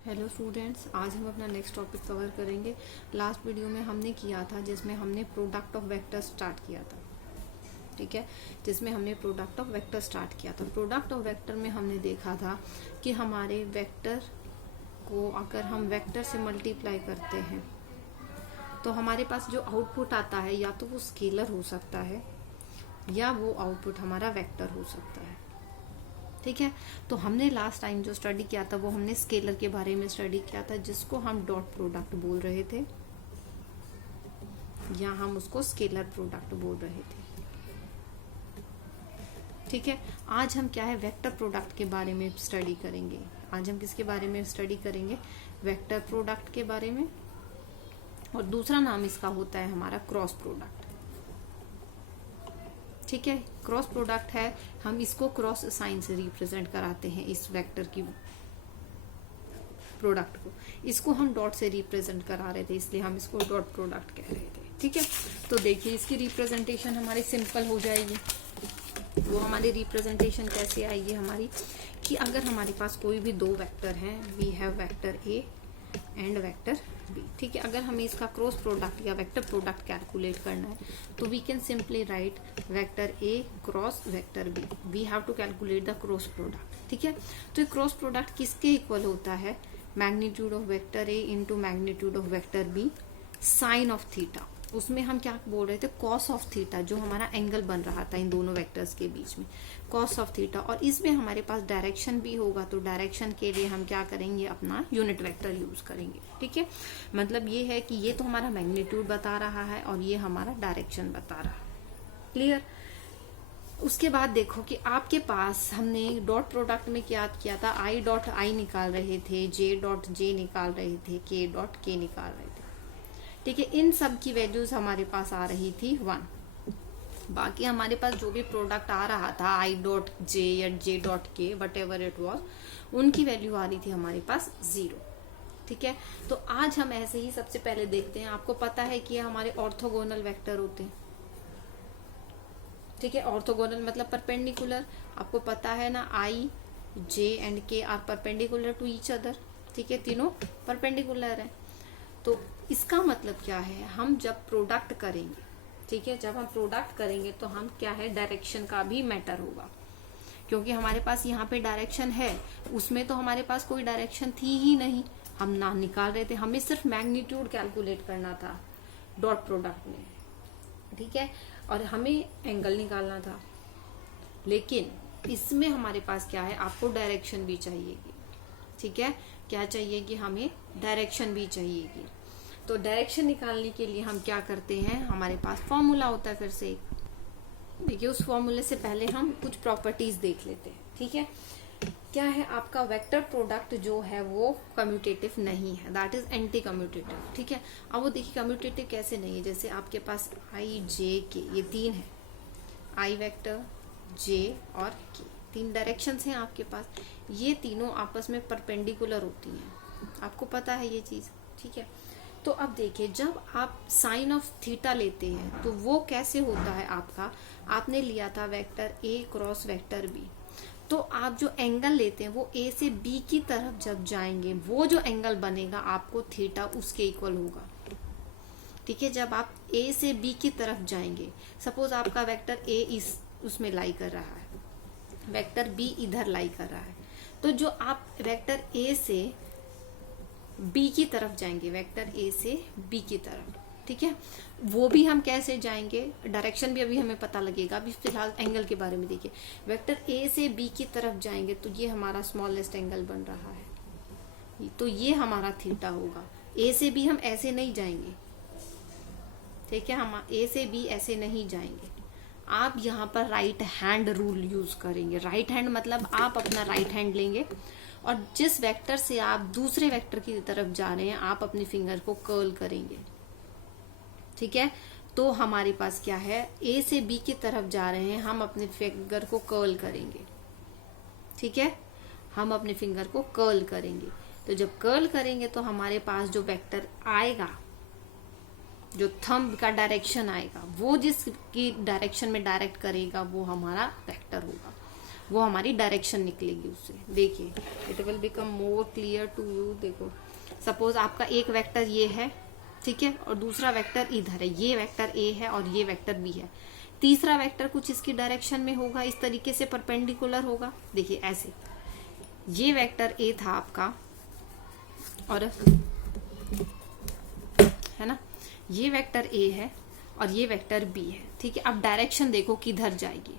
Hello students, आज हम अपना नेक्स्ट टॉपिक कवर करेंगे। लास्ट वीडियो में हमने किया था जिसमें हमने प्रोडक्ट ऑफ वेक्टर स्टार्ट किया था। ठीक है, जिसमें हमने प्रोडक्ट ऑफ वेक्टर स्टार्ट किया था। प्रोडक्ट ऑफ वेक्टर में हमने देखा था कि हमारे वेक्टर को अगर हम वेक्टर से मल्टीप्लाई करते हैं तो हमारे पास जो आउटपुट आता है या तो वो स्केलर हो सकता है या वो आउटपुट हमारा वेक्टर हो सकता है। ठीक है, तो हमने लास्ट टाइम जो स्टडी किया था वो हमने स्केलर के बारे में स्टडी किया था, जिसको हम डॉट प्रोडक्ट बोल रहे थे या हम उसको स्केलर प्रोडक्ट बोल रहे थे। ठीक है, आज हम क्या है वेक्टर प्रोडक्ट के बारे में स्टडी करेंगे। आज हम किसके बारे में स्टडी करेंगे? वेक्टर प्रोडक्ट के बारे में। और दूसरा नाम इसका होता है हमारा क्रॉस प्रोडक्ट। ठीक है, क्रॉस प्रोडक्ट है, हम इसको क्रॉस साइन से रिप्रेजेंट कराते हैं इस वेक्टर की प्रोडक्ट को। इसको हम डॉट से रिप्रेजेंट करा रहे थे, इसलिए हम इसको डॉट प्रोडक्ट कह रहे थे। ठीक है, तो देखिए इसकी रिप्रेजेंटेशन हमारी सिंपल हो जाएगी। वो हमारी रिप्रेजेंटेशन कैसे आएगी हमारी, कि अगर हमारे पास कोई भी दो वेक्टर हैं, we have vector A and vector B. ठीक है, अगर हमें इसका क्रॉस प्रोडक्ट या वेक्टर प्रोडक्ट कैलकुलेट करना है तो we can simply write vector A cross vector B. We have to calculate the cross product. ठीक है, तो ये क्रॉस प्रोडक्ट किसके इक्वल होता है? Magnitude of vector A into magnitude of vector B sine of theta. उसमें हम क्या बोल रहे थे? कॉस ऑफ थीटा, जो हमारा एंगल बन रहा था इन दोनों वेक्टर्स के बीच में, कॉस ऑफ थीटा। और इसमें हमारे पास डायरेक्शन भी होगा, तो डायरेक्शन के लिए हम क्या करेंगे? अपना यूनिट वेक्टर यूज करेंगे। ठीक है, मतलब ये है कि ये तो हमारा मैग्नीट्यूड बता रहा है और ये हमारा डायरेक्शन बता रहा है। क्लियर? उसके बाद देखो कि आपके पास हमने डॉट प्रोडक्ट में क्या किया था? आई डॉट आई निकाल रहे थे, जे डॉट जे निकाल रहे थे, के डॉट के निकाल रहे थे। ठीक है, इन सब की वैल्यूज हमारे पास आ रही थी 1। बाकी हमारे पास जो भी प्रोडक्ट आ रहा था आई डॉट जे या जे डॉट के, वट एवर इट वॉज, उनकी वैल्यू आ रही थी हमारे पास 0। ठीक है, तो आज हम ऐसे ही सबसे पहले देखते हैं। आपको पता है कि हमारे ऑर्थोगोनल वेक्टर होते हैं। ठीक है, ऑर्थोगोनल मतलब परपेंडिकुलर। आपको पता है ना, I J and K are perpendicular to each other. ठीक है, तीनों परपेंडिकुलर है। तो इसका मतलब क्या है? हम जब प्रोडक्ट करेंगे, ठीक है, जब हम प्रोडक्ट करेंगे तो हम क्या है, डायरेक्शन का भी मैटर होगा, क्योंकि हमारे पास यहाँ पे डायरेक्शन है, उसमें तो हमारे पास कोई डायरेक्शन थी ही नहीं, हम ना निकाल रहे थे, हमें सिर्फ मैग्नीट्यूड कैलकुलेट करना था डॉट प्रोडक्ट में। ठीक है, और हमें एंगल निकालना था, लेकिन इसमें हमारे पास क्या है, आपको डायरेक्शन भी चाहिएगी। ठीक है, क्या चाहिएगी? हमें डायरेक्शन भी चाहिएगी। तो डायरेक्शन निकालने के लिए हम क्या करते हैं? हमारे पास फॉर्मूला होता है। फिर से देखिए, उस फॉर्मूले से पहले हम कुछ प्रॉपर्टीज देख लेते हैं। ठीक है, क्या है आपका वेक्टर प्रोडक्ट जो है वो कम्यूटेटिव नहीं है, दैट इज एंटी कम्यूटेटिव। ठीक है, अब वो देखिए कम्यूटेटिव कैसे नहीं है। जैसे आपके पास आई जे के, ये तीन है, आई वेक्टर जे और के, तीन डायरेक्शंस हैं आपके पास। ये तीनों आपस में परपेंडिकुलर होती हैं, आपको पता है ये चीज। ठीक है, तो अब देखिए, जब आप साइन ऑफ थीटा लेते हैं तो वो कैसे होता है आपका? आपने लिया था vector A cross vector B, तो आप जो एंगल लेते हैं वो ए से बी की तरफ जब जाएंगे, वो जो एंगल बनेगा आपको थीटा उसके इक्वल होगा। ठीक है, जब आप ए से बी की तरफ जाएंगे, सपोज आपका वेक्टर ए इस उसमें लाई कर रहा है, वेक्टर बी इधर लाई कर रहा है, तो जो आप वेक्टर ए से बी की तरफ जाएंगे, वेक्टर ए से बी की तरफ, ठीक है, वो भी हम कैसे जाएंगे? डायरेक्शन भी अभी हमें पता लगेगा, अभी फिलहाल एंगल के बारे में देखिए। वेक्टर ए से बी की तरफ जाएंगे तो ये हमारा स्मॉलेस्ट एंगल बन रहा है, तो ये हमारा थीटा होगा। ए से बी हम ऐसे नहीं जाएंगे, ठीक है, हम ए से बी ऐसे नहीं जाएंगे। आप यहाँ पर राइट हैंड रूल यूज करेंगे। राइट हैंड मतलब आप अपना राइट हैंड लेंगे और जिस वेक्टर से आप दूसरे वेक्टर की तरफ जा रहे हैं, आप अपने फिंगर को कर्ल करेंगे। ठीक है, तो हमारे पास क्या है, ए से बी की तरफ जा रहे हैं, हम अपने फिंगर को कर्ल करेंगे। ठीक है, हम अपने फिंगर को कर्ल करेंगे। तो जब कर्ल करेंगे तो हमारे पास जो वेक्टर आएगा, जो थंब का डायरेक्शन आएगा, वो जिसकी डायरेक्शन में डायरेक्ट करेगा वो हमारा वेक्टर होगा। वो हमारी डायरेक्शन निकलेगी उससे। देखिए it will become more clear to you. देखो सपोज आपका एक वेक्टर ये है, ठीक है, और दूसरा वेक्टर इधर है, ये वेक्टर ए है और ये वेक्टर बी है। तीसरा वेक्टर कुछ इसकी डायरेक्शन में होगा, इस तरीके से परपेंडिकुलर होगा। देखिए ऐसे, ये वेक्टर ए था आपका, और है ना, ये वेक्टर ए है और ये वेक्टर बी है, ठीक है। अब डायरेक्शन देखो किधर जाएगी।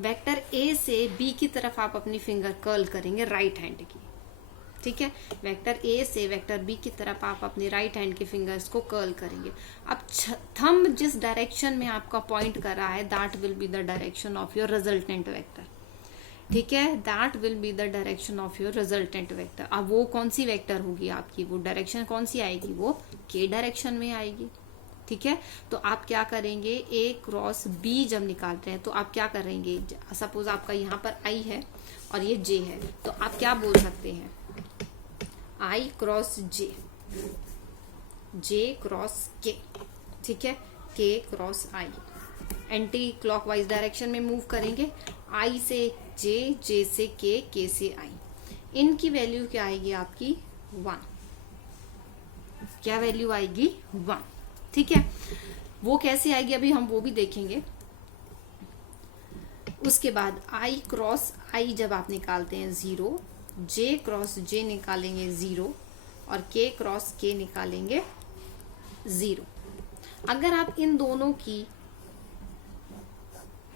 वेक्टर ए से बी की तरफ आप अपनी फिंगर कर्ल करेंगे राइट हैंड की, ठीक है। वेक्टर ए से वेक्टर बी की तरफ आप अपने राइट हैंड के फिंगर्स को कर्ल करेंगे। अब थंब जिस डायरेक्शन में आपका पॉइंट कर रहा है, that will be the direction of your resultant vector, ठीक है। That will be the direction of your resultant vector. अब वो कौन सी वेक्टर होगी आपकी, वो डायरेक्शन कौन सी आएगी, वो के डायरेक्शन में आएगी, ठीक है। तो आप क्या करेंगे, ए क्रॉस बी जब निकाल रहे हैं तो आप क्या करेंगे, सपोज आपका यहाँ पर आई है और ये जे है, तो आप क्या बोल सकते हैं, आई क्रॉस जे, जे क्रॉस के, ठीक है, के क्रॉस आई। एंटी क्लॉकवाइज डायरेक्शन में मूव करेंगे, आई से जे, जे से के से आई। इनकी वैल्यू क्या आएगी आपकी 1, क्या वैल्यू आएगी 1, ठीक है। वो कैसे आएगी अभी हम वो भी देखेंगे। उसके बाद आई क्रॉस आई जब आप निकालते हैं 0, जे क्रॉस जे निकालेंगे 0 और के क्रॉस के निकालेंगे 0। अगर आप इन दोनों की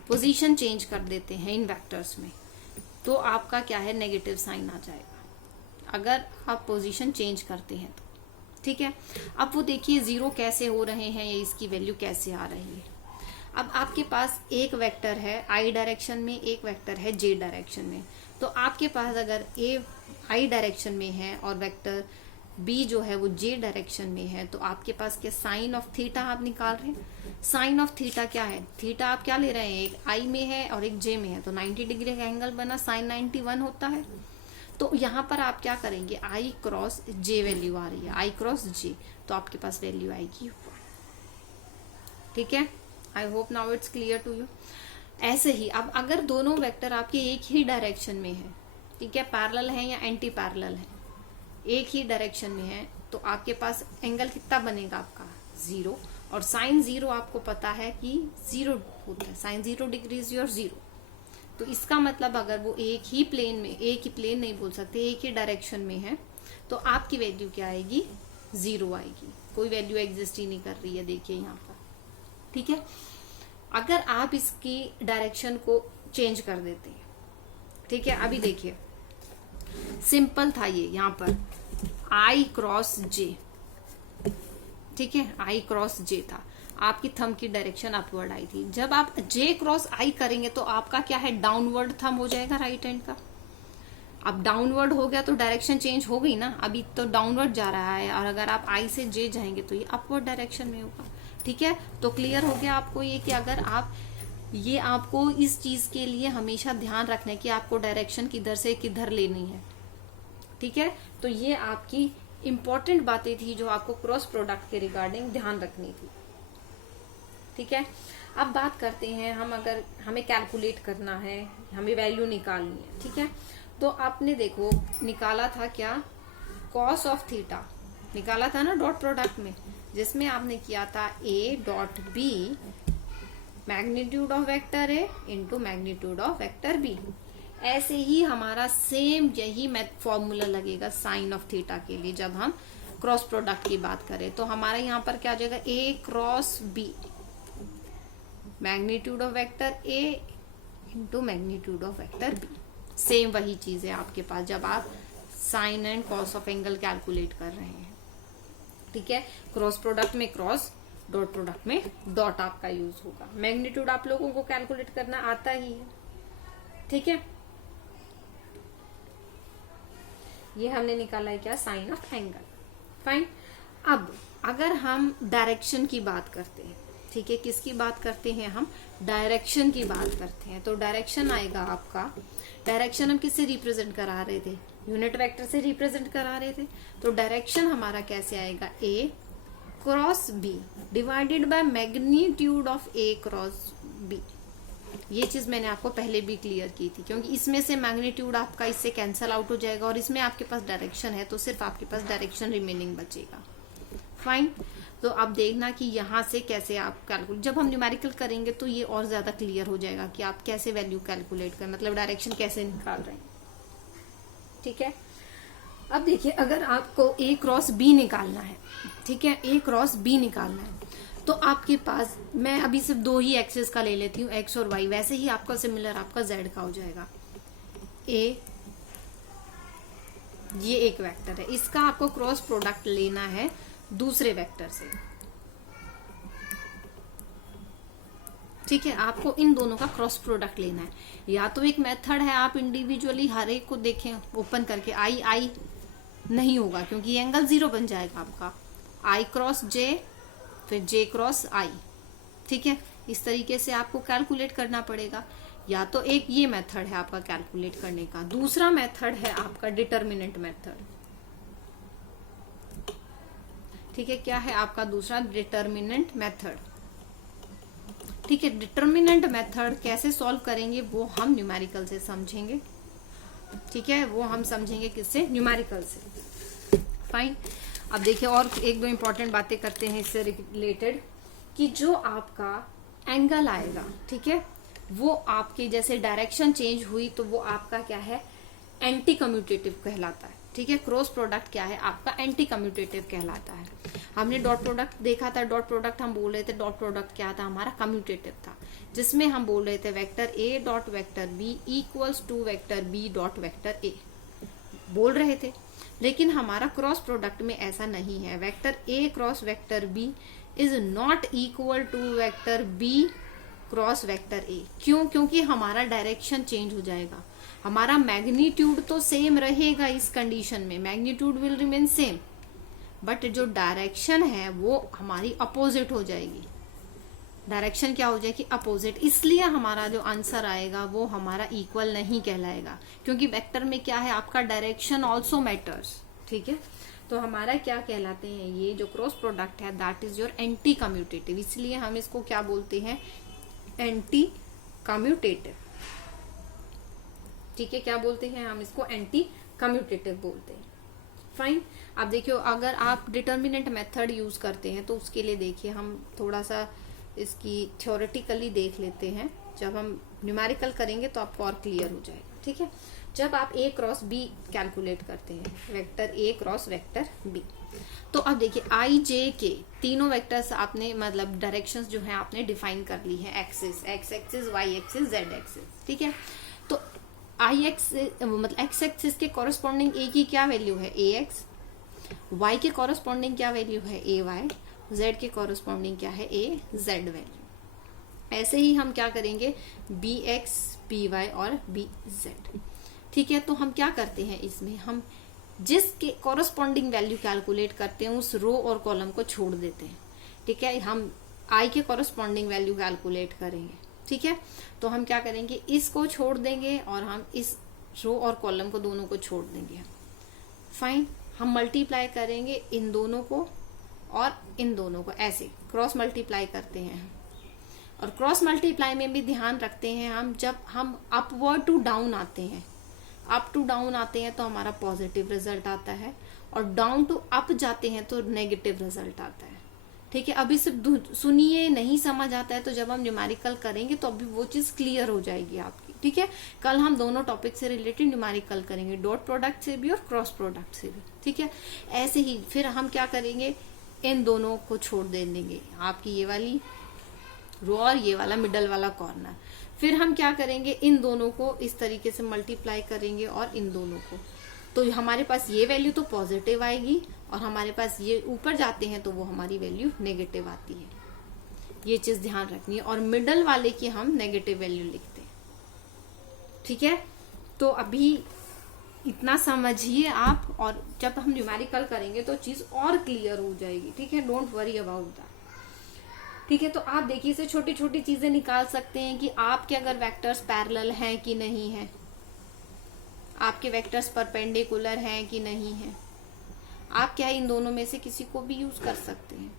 पोजीशन चेंज कर देते हैं इन वेक्टर्स में, तो आपका क्या है, नेगेटिव साइन आ जाएगा अगर आप पोजीशन चेंज करते हैं तो, ठीक है। अब वो देखिए 0 कैसे हो रहे हैं, या इसकी वैल्यू कैसे आ रही है। अब आपके पास एक वेक्टर है आई डायरेक्शन में, एक वेक्टर है जे डायरेक्शन में। तो आपके पास अगर ए आई डायरेक्शन में है और वेक्टर बी जो है वो जे डायरेक्शन में है, तो आपके पास क्या साइन ऑफ थीटा आप निकाल रहे हैं। साइन ऑफ थीटा क्या है, थीटा आप क्या ले रहे हैं, एक आई में है और एक जे में है, तो 90 डिग्री का एंगल बना, साइन 91 होता है। तो यहाँ पर आप क्या करेंगे, आई क्रॉस जे वैल्यू आ रही है, आई क्रॉस जे, तो आपके पास वैल्यू आएगी 1, ठीक है। I hope now it's clear to you. ऐसे ही अब अगर दोनों वेक्टर आपके एक ही डायरेक्शन में है, ठीक है, पैरेलल है या एंटी पैरेलल है, एक ही डायरेक्शन में है, तो आपके पास एंगल कितना बनेगा आपका 0, और साइन 0 आपको पता है कि 0 होता है, साइन 0 डिग्री इज योर 0। तो इसका मतलब अगर वो एक ही प्लेन में, एक ही प्लेन नहीं बोल सकते, एक ही डायरेक्शन में है, तो आपकी वैल्यू क्या आएगी 0 आएगी, कोई वैल्यू एग्जिस्ट ही नहीं कर रही है, देखिए यहाँ पर, ठीक है। अगर आप इसकी डायरेक्शन को चेंज कर देते हैं, ठीक है, अभी देखिए सिंपल था ये, यहाँ पर आई क्रॉस जे, ठीक है, आई क्रॉस जे था, आपकी थंब की डायरेक्शन अपवर्ड आई थी। जब आप जे क्रॉस आई करेंगे तो आपका क्या है, डाउनवर्ड थंब हो जाएगा राइट हैंड का। अब डाउनवर्ड हो गया तो डायरेक्शन चेंज हो गई ना, अभी तो डाउनवर्ड जा रहा है, और अगर आप आई से जे जाएंगे तो ये अपवर्ड डायरेक्शन में होगा, ठीक है। तो क्लियर हो गया आपको ये कि अगर आप, ये आपको इस चीज के लिए हमेशा ध्यान रखना है कि आपको डायरेक्शन किधर से किधर लेनी है, ठीक है। तो ये आपकी इंपॉर्टेंट बातें थी जो आपको क्रॉस प्रोडक्ट के रिगार्डिंग ध्यान रखनी थी, ठीक है। अब बात करते हैं हम, अगर हमें कैलकुलेट करना है, हमें वैल्यू निकालनी है, ठीक है। तो आपने देखो निकाला था क्या, कॉस ऑफ थीटा निकाला था ना डॉट प्रोडक्ट में, जिसमें आपने किया था A dot B magnitude of vector A into magnitude of vector B. ऐसे ही हमारा सेम यही फॉर्मूला लगेगा साइन ऑफ थीटा के लिए जब हम क्रॉस प्रोडक्ट की बात करें। तो हमारा यहाँ पर क्या आ जाएगा, A cross B magnitude of vector A into magnitude of vector B. Same वही चीज है आपके पास जब आप sine and cos of angle calculate कर रहे हैं, ठीक है। क्रॉस प्रोडक्ट में क्रॉस, डॉट प्रोडक्ट में डॉट आपका यूज होगा। मैग्नीट्यूड आप लोगों को कैलकुलेट करना आता ही है, ठीक है। ये हमने निकाला है क्या, साइन ऑफ एंगल, फाइन। अब अगर हम डायरेक्शन की बात करते हैं, ठीक है, किसकी बात करते हैं हम, डायरेक्शन की बात करते हैं, तो डायरेक्शन आएगा आपका, डायरेक्शन हम किससे रिप्रेजेंट करा रहे थे, यूनिट वेक्टर से रिप्रेजेंट करा रहे थे। तो डायरेक्शन हमारा कैसे आएगा, A cross B divided by magnitude of A cross B, ये चीज मैंने आपको पहले भी क्लियर की थी, क्योंकि इसमें से मैग्नीट्यूड आपका इससे कैंसल आउट हो जाएगा और इसमें आपके पास डायरेक्शन है, तो सिर्फ आपके पास डायरेक्शन रिमेनिंग बचेगा। फाइन। तो अब देखना कि यहाँ से कैसे आप कैलकुलेट, जब हम न्यूमेरिकल करेंगे तो ये और ज्यादा क्लियर हो जाएगा कि आप कैसे वैल्यू कैलकुलेट कर, मतलब डायरेक्शन कैसे निकाल रहे हैं। ठीक है। अब देखिए, अगर आपको A क्रॉस B निकालना है, ठीक है, A क्रॉस B निकालना है, तो आपके पास, मैं अभी सिर्फ 2 ही एक्सेस का ले लेती हूँ, X और Y, वैसे ही आपका सिमिलर आपका Z का हो जाएगा। A, ये एक वेक्टर है, इसका आपको क्रॉस प्रोडक्ट लेना है दूसरे वेक्टर से। ठीक है, आपको इन दोनों का क्रॉस प्रोडक्ट लेना है। या तो एक मेथड है, आप इंडिविजुअली हर एक को देखें ओपन करके, आई नहीं होगा क्योंकि एंगल 0 बन जाएगा आपका, I क्रॉस J, फिर J क्रॉस I। ठीक है, इस तरीके से आपको कैलकुलेट करना पड़ेगा। या तो एक ये मेथड है आपका कैलकुलेट करने का, दूसरा मेथड है आपका डिटर्मिनेंट मेथड। ठीक है, क्या है आपका दूसरा? Determinant method. ठीक है, डिटर्मिनेंट मेथड कैसे सॉल्व करेंगे वो हम न्यूमेरिकल से समझेंगे। ठीक है, वो हम समझेंगे किससे? न्यूमेरिकल से। फाइन। अब देखिए, और एक दो इंपॉर्टेंट बातें करते हैं इससे रिलेटेड, कि जो आपका एंगल आएगा, ठीक है, वो आपकी जैसे डायरेक्शन चेंज हुई तो वो आपका क्या है? एंटी कम्यूटेटिव कहलाता है। ठीक है, क्रॉस प्रोडक्ट क्या है? आपका एंटी कम्यूटेटिव कहलाता है। हमने डॉट प्रोडक्ट देखा था, डॉट प्रोडक्ट हम बोल रहे थे, डॉट प्रोडक्ट क्या था? हमारा कम्यूटेटिव था, जिसमें हम बोल रहे थे vector A dot vector B equals to vector B dot vector A बोल रहे थे। लेकिन हमारा क्रॉस प्रोडक्ट में ऐसा नहीं है। Vector A cross vector B is not equal to vector B cross vector A। क्यों? क्योंकि हमारा डायरेक्शन चेंज हो जाएगा। हमारा मैग्नीट्यूड तो सेम रहेगा, इस कंडीशन में magnitude will remain same, but जो डायरेक्शन है वो हमारी अपोजिट हो जाएगी। डायरेक्शन क्या हो जाएगी? अपोजिट। इसलिए हमारा जो आंसर आएगा वो हमारा इक्वल नहीं कहलाएगा, क्योंकि वेक्टर में क्या है? आपका डायरेक्शन ऑल्सो मैटर्स। ठीक है, तो हमारा क्या कहलाते हैं? ये जो क्रॉस प्रोडक्ट है that is your anti commutative. इसलिए हम इसको क्या बोलते हैं? Anti commutative. ठीक है, क्या बोलते हैं हम इसको? एंटी कम्यूटेटिव बोलते हैं। फाइन। अब देखियो, अगर आप डिटर्मिनेंट मेथड यूज करते हैं तो उसके लिए देखिए, हम थोड़ा सा इसकी थ्योरेटिकली देख लेते हैं। जब हम न्यूमेरिकल करेंगे तो आपको और क्लियर हो जाएगा। ठीक है, जब आप A क्रॉस B कैलकुलेट करते हैं, vector A cross vector B, तो अब देखिए I J K तीनों वेक्टर्स आपने, मतलब डायरेक्शंस जो है आपने डिफाइन कर ली है, axis, X axis, Y axis, Z axis. ठीक है, तो आई एक्स मतलब एक्स एक्सिस के कॉरेस्पॉन्डिंग ए की क्या वैल्यू है? A X. वाई के कॉरेस्पॉन्डिंग क्या वैल्यू है? A Y. जेड के कॉरेस्पॉन्डिंग क्या है? A Z value. ऐसे ही हम क्या करेंगे? बी एक्स, बी वाई और बी जेड। ठीक है, तो हम क्या करते हैं इसमें? हम जिसके कॉरेस्पॉन्डिंग वैल्यू कैलकुलेट करते हैं उस रो और कॉलम को छोड़ देते हैं। ठीक है, हम आई के कॉरेस्पॉन्डिंग वैल्यू कैलकुलेट करेंगे। ठीक है, तो हम क्या करेंगे? इसको छोड़ देंगे और हम इस रो और कॉलम को दोनों को छोड़ देंगे। फाइन। हम मल्टीप्लाई करेंगे इन दोनों को और इन दोनों को, ऐसे क्रॉस मल्टीप्लाई करते हैं। और क्रॉस मल्टीप्लाई में भी ध्यान रखते हैं हम, जब हम अपवर्ड टू डाउन आते हैं, अप टू डाउन आते हैं तो हमारा पॉजिटिव रिजल्ट आता है, और डाउन टू अप जाते हैं तो नेगेटिव रिजल्ट आता है। ठीक है, अभी सिर्फ सुनिए, नहीं समझ आता है तो जब हम न्यूमेरिकल करेंगे तो अभी वो चीज क्लियर हो जाएगी आपकी। ठीक है, कल हम दोनों टॉपिक से रिलेटेड न्यूमेरिकल करेंगे, डॉट प्रोडक्ट से भी और क्रॉस प्रोडक्ट से भी। ठीक है, ऐसे ही फिर हम क्या करेंगे? इन दोनों को छोड़ देंगे, आपकी ये वाली रो और ये वाला मिडल वाला कॉर्नर। फिर हम क्या करेंगे? इन दोनों को इस तरीके से मल्टीप्लाई करेंगे और इन दोनों को, तो हमारे पास ये वैल्यू तो पॉजिटिव आएगी, और हमारे पास ये ऊपर जाते हैं तो वो हमारी वैल्यू नेगेटिव आती है। ये चीज ध्यान रखनी है, और मिडल वाले की हम नेगेटिव वैल्यू लिखते हैं। ठीक है, तो अभी इतना समझिए आप, और जब हम न्यूमेरिकल करेंगे तो चीज और क्लियर हो जाएगी। ठीक है, डोंट वरी अबाउट दैट। ठीक है, तो आप देखिए इसे छोटी छोटी चीजें निकाल सकते हैं कि आपके अगर वेक्टर्स पैरेलल हैं कि नहीं है, आपके वेक्टर्स परपेंडिकुलर हैं कि नहीं है। आप क्या इन दोनों में से किसी को भी यूज कर सकते हैं।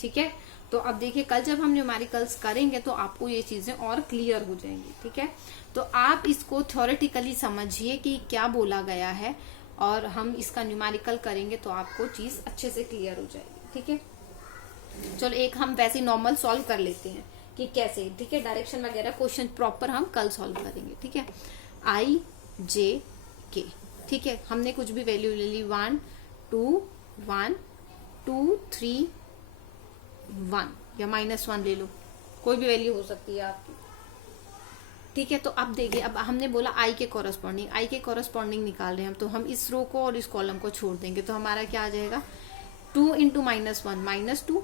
ठीक है। तो अब देखिए कल जब हम न्यूमेरिकल्स करेंगे तो आपको ये चीजें और क्लियर हो जाएंगी, ठीक है। तो आप इसको थ्योरेटिकली समझिए कि क्या बोला गया है, और हम इसका न्यूमेरिकल करेंगे तो आपको चीज अच्छे से क्लियर हो जाएगी, ठीक है। चलो एक हम वैसे नॉर्मल सॉल्व कर लेते हैं कि कैसे, ठीक है। डायरेक्शन वगैरह क्वेश्चन प्रॉपर हम कल सॉल्व करेंगे, ठीक है। आई जे के, ठीक है, हमने कुछ भी वैल्यू ले ली, 1 2 1 2 3 1 या -1 ले लो, कोई भी वैल्यू हो सकती है आपकी, ठीक है। तो अब देखिए, अब हमने बोला आई के कॉरस्पॉन्डिंग निकाल रहे हैं हम, तो हम इस रो को और इस कॉलम को छोड़ देंगे, तो हमारा क्या आ जाएगा, 2 इंटू -1 -2,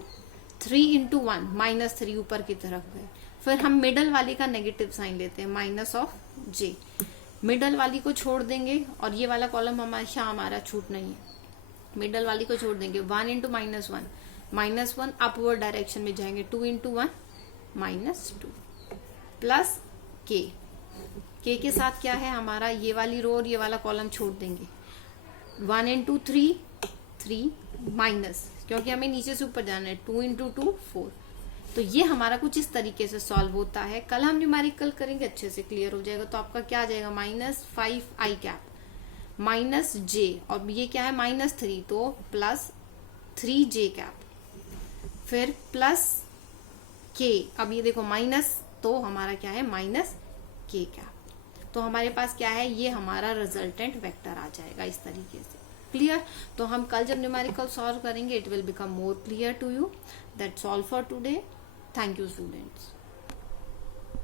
3 इंटू 1 -3 ऊपर की तरफ गए। फिर हम मिडल वाली का नेगेटिव साइन लेते हैं, माइनस ऑफ जे, मिडल वाली को छोड़ देंगे, और ये वाला कॉलम हमारा छूट नहीं है, मिडल वाली को छोड़ देंगे, 1 इंटू -1 अपवर्ड डायरेक्शन में जाएंगे, 2 इंटू 1 -2 प्लस के के साथ क्या है हमारा, ये वाली रो और ये वाला कॉलम छोड़ देंगे, 1 इंटू 3 माइनस, क्योंकि हमें नीचे से ऊपर जाना है, 2 इंटू 2 4। तो ये हमारा कुछ इस तरीके से सॉल्व होता है। कल हम न्यूमेरिकल करेंगे, अच्छे से क्लियर हो जाएगा। तो आपका क्या आ जाएगा, -5i कैप माइनस जे, और ये क्या है -3, तो प्लस 3j कैप, फिर प्लस के, अब ये देखो माइनस, तो हमारा क्या है -k कैप। तो हमारे पास क्या है, ये हमारा रिजल्टेंट वेक्टर आ जाएगा इस तरीके से, क्लियर। तो हम कल जब न्यूमेरिकल सॉल्व करेंगे, it will become more clear to you. That's all for today. Thank you students.